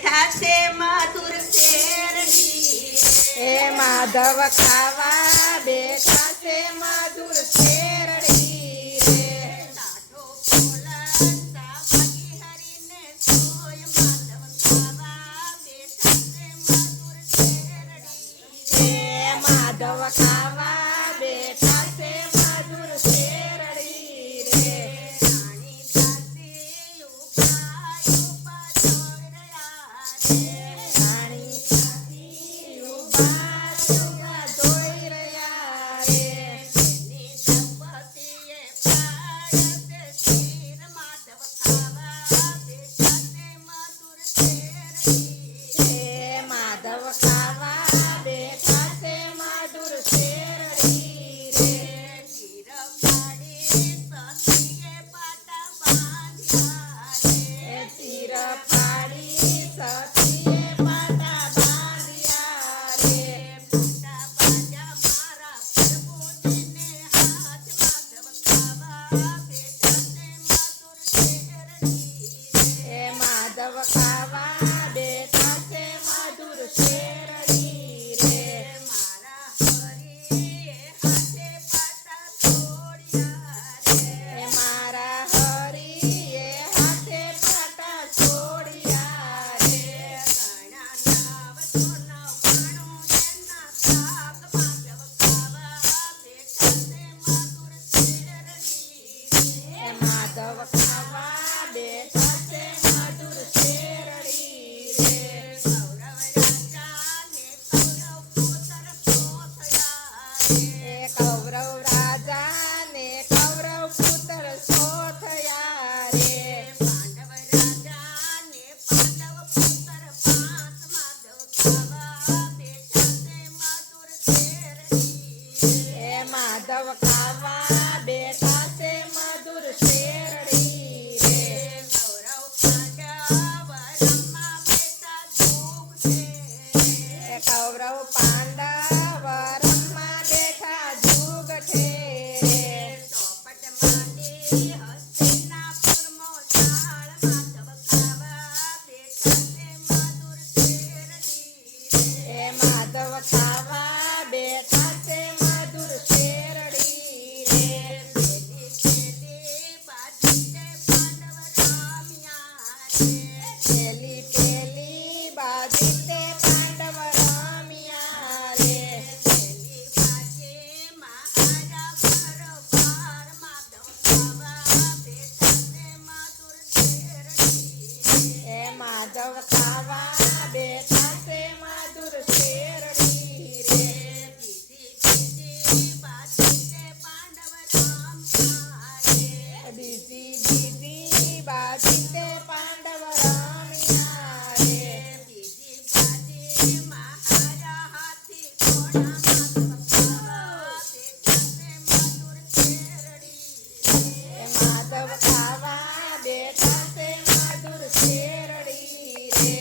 બેઠા છે મધુર શેરડી હે માધવ ખાવા બેઠા છે મધુર શેરડી રે સાધો બોલતા વાગી હરીને સોય માધવ ખાવા બેઠા છે મધુર શેરડી હે માધવ ખાવા બેઠા છે મધુર શેરડી રે રાણી દાસી ઉભા ઉભા જોઈ રહ્યા રે રાણી કાકી ઉભા ઉભા જોઈ રહ્યા રે એની દંપતીએ પાડતે શીર માધવ ખાવા બેઠા છે મધુર શેરડી હે માધવ ખાવા બેઠા છે મધુર શેરડી રે શીર પાડી સતીએ પાટા બાંધ્યા રે હે તીર ફાડી સતીએ પાટા બાંધ્યા રે પાટા બાંધ્યા મારા પ્રભુજીને હાથ માધવ ખાવા બેઠા છે મધુર શેરડી હે માધવ ખાવા બેઠા છે મધુર શેરડી રે મારા હરીએ હાથે પાટા છોડ્યા રે હે મારા હરીએ હાથે પાટા છોડ્યા રે ઘણા નાવ સોના વાણું એના થાક માધવ ખાવા બેઠા છે મધુર શેરડી હે માધવ ખાવા બેઠા છે મધુર શેરડી રે કૌરવ રાજાને કૌરવ પુત્ર સોથયા રે હે કૌરવ રાજા ને કૌરવ પુત્ર સો થયા રે પાંડવ રાજાને પાંડવ પુત્ર પાંચ માધવ ખાવા બેઠા છે મધુર શેરડી હે માધવ ખાવા બેઠા છે મધુર શેરડી રે કૌરવ પાંડવ રમવા બેઠા ધૂપ છે હે કૌરવ પાંડવ રમવા બેઠા જુગ છે રે ચોપટ માંડી હસ્તિનાપુરમો ચાળ માધવ ખાવા બેઠા છે મધુર શેરડી હે માધવ ખાવા બેઠા છે મધુર શેરડી રે પેલી પેલી બાજી તે પાંડવ રામ્યા રે પેલી પેલી બાજી તે પાંડવ રમ્યા રે પેલી બાજી મહારાજા પરવાર માધવ ખાવા બેઠા છે મધુર શેરડી હે માધવ ખાવા બેઠા છે મધુર શેરડી રે બીજી બીજી બાજી તે પાંડવ રામ્યા રે બીજી બીજી બાજી તે પાંડવ રમ્યા રે બીજી બાજી મહારાજા હાથી ઘોડા માધવ ખાવા બેઠા છે મધુર શેરડી હે માધવ ખાવા બેઠા છે મધુર શેરડી રે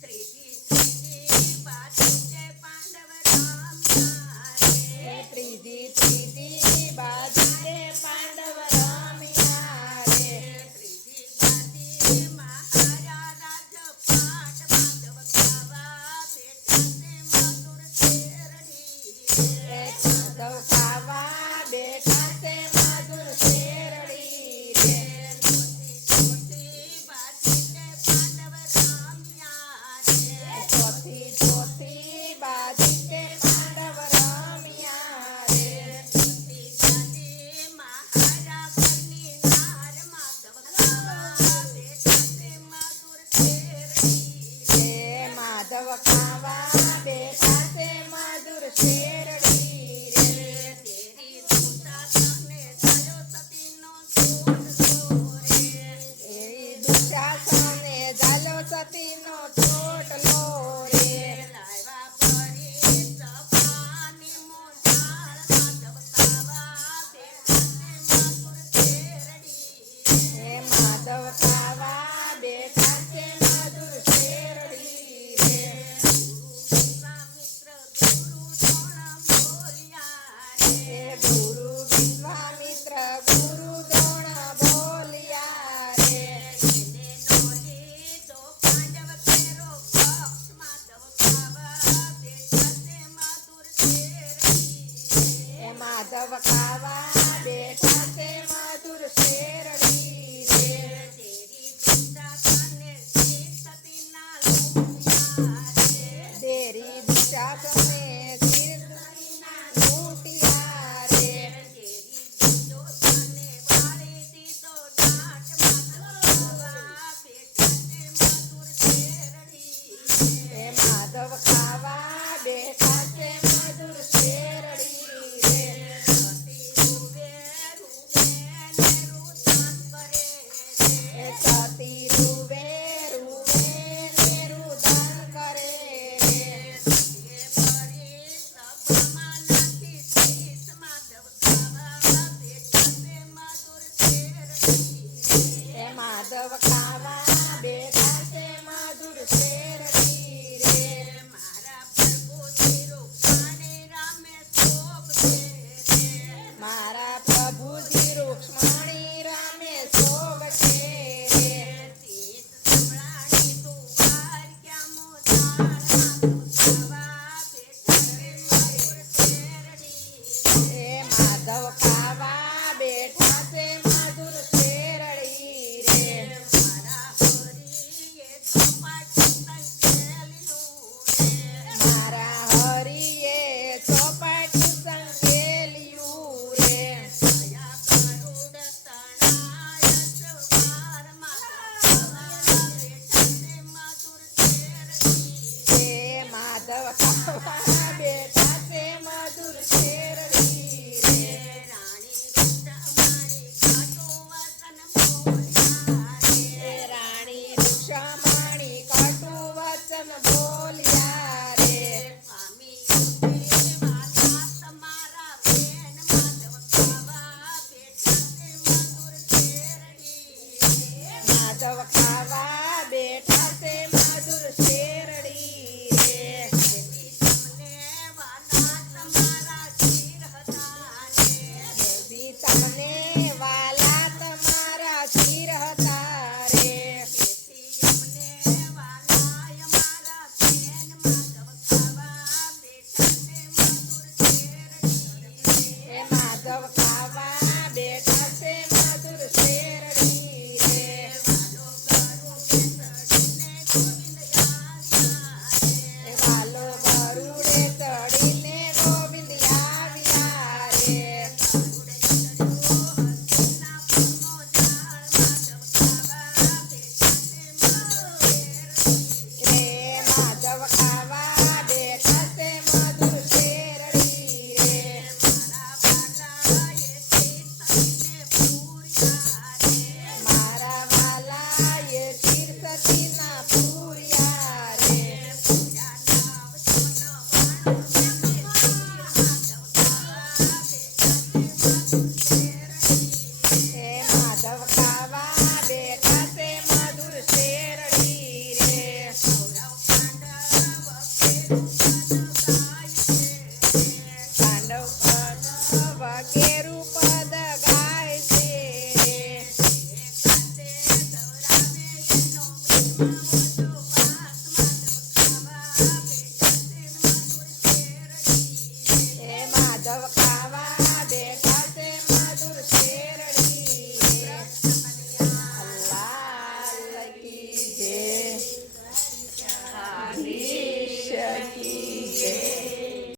ત્રીજી ત્રીજી બાજી તે પાંડવ રામ્યા હે રે ત્રીજી ત્રીજી બાજી તે પાંડવ રમ્યા રે ત્રીજી બાજી મહારાજા રાજપાટ માધવ ખાવા બેઠા છે મધુર શેરડી હે માધવ ખાવા બેઠા છે મધુર શેરડી રે ચોથી બાજી તે પાંડવ રામ્યા રે ચોથી ચોથી બાજી તે પાંડવ રમ્યા રે ચોથી બાજી મહારાજા પરની નાર માધવ ખાવા બેઠા છે મધુર શેરડી હે માધવ ખાવા બેઠા છે મધુર શેરડી રે તેરી દુષા તને થયો સતીનો છોડ રે એવી દુશાસને ઝાલો સતીનો ચોટલો રે લાવ્યા પરી સપાની મોઢાળ માધવ ખાવા બેઠા છે મધુર શેરડી હે માધવ ખાવા બેઠા છે મધુર શેરડી રે વિશ્વામિત્ર ગુરુ દ્રોણ બોલ્યા રે હે ગુરુ વિશ્વામિત્ર ગુરુ દ્રોણ બોલ્યા રે એને નો લીધો જમાણી કટુ વચન બોલ્યા